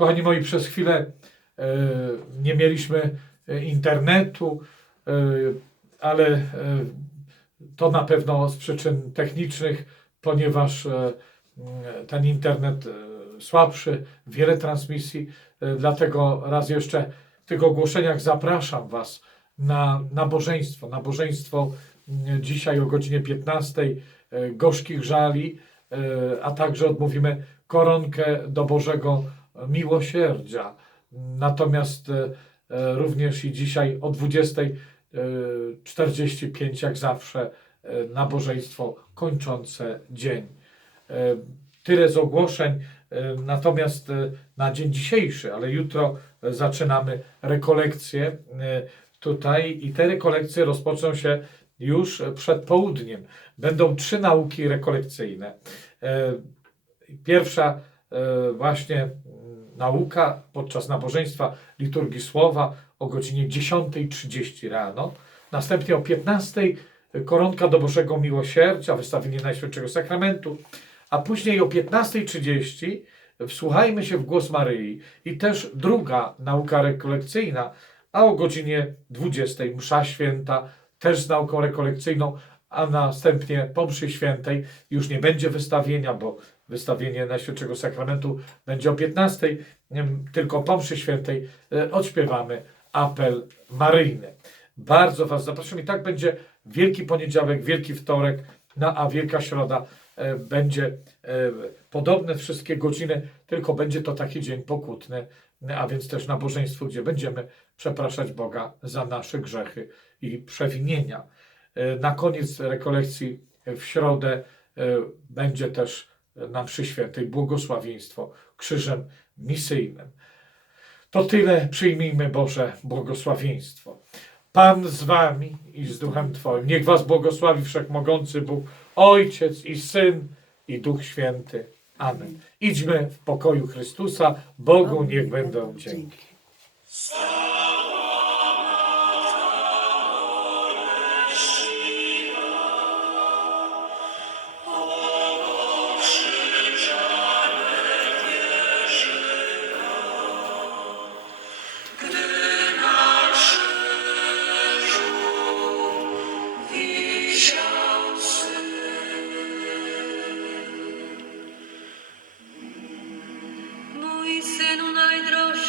Kochani moi, przez chwilę e, nie mieliśmy e, internetu, e, ale to na pewno z przyczyn technicznych, ponieważ ten internet słabszy, wiele transmisji, dlatego raz jeszcze w tych ogłoszeniach zapraszam Was na nabożeństwo. Nabożeństwo dzisiaj o godzinie 15 e, gorzkich żali, a także odmówimy koronkę do Bożego Miłosierdzia. Natomiast e, e, również i dzisiaj o 20.45 jak zawsze e, nabożeństwo kończące dzień. E, Tyle z ogłoszeń, e, natomiast e, na dzień dzisiejszy, ale jutro e, zaczynamy rekolekcje e, tutaj i te rekolekcje rozpoczną się już przed południem. Będą trzy nauki rekolekcyjne. E, Pierwsza e, właśnie nauka podczas nabożeństwa liturgii słowa o godzinie 10.30 rano. Następnie o 15.00 koronka do Bożego Miłosierdzia, wystawienie Najświętszego Sakramentu, a później o 15.30 wsłuchajmy się w głos Maryi i też druga nauka rekolekcyjna, a o godzinie 20.00 msza święta, też z nauką rekolekcyjną, a następnie po mszy świętej już nie będzie wystawienia, bo wystawienie Najświętszego Sakramentu będzie o 15.00, em, tylko po mszy świętej e, odśpiewamy apel maryjny. Bardzo Was zapraszam i tak będzie Wielki Poniedziałek, Wielki Wtorek, no, a Wielka Środa e, będzie e, podobne wszystkie godziny, tylko będzie to taki dzień pokutny, a więc też nabożeństwo, gdzie będziemy przepraszać Boga za nasze grzechy i przewinienia. E, Na koniec rekolekcji w środę e, będzie też na mszy świętej błogosławieństwo krzyżem misyjnym. To tyle, przyjmijmy Boże błogosławieństwo. Pan z wami i z duchem Twoim. Niech was błogosławi Wszechmogący Bóg, Ojciec i Syn i Duch Święty. Amen. Idźmy w pokoju Chrystusa. Bogu niech będą dzięki. Найдорожче.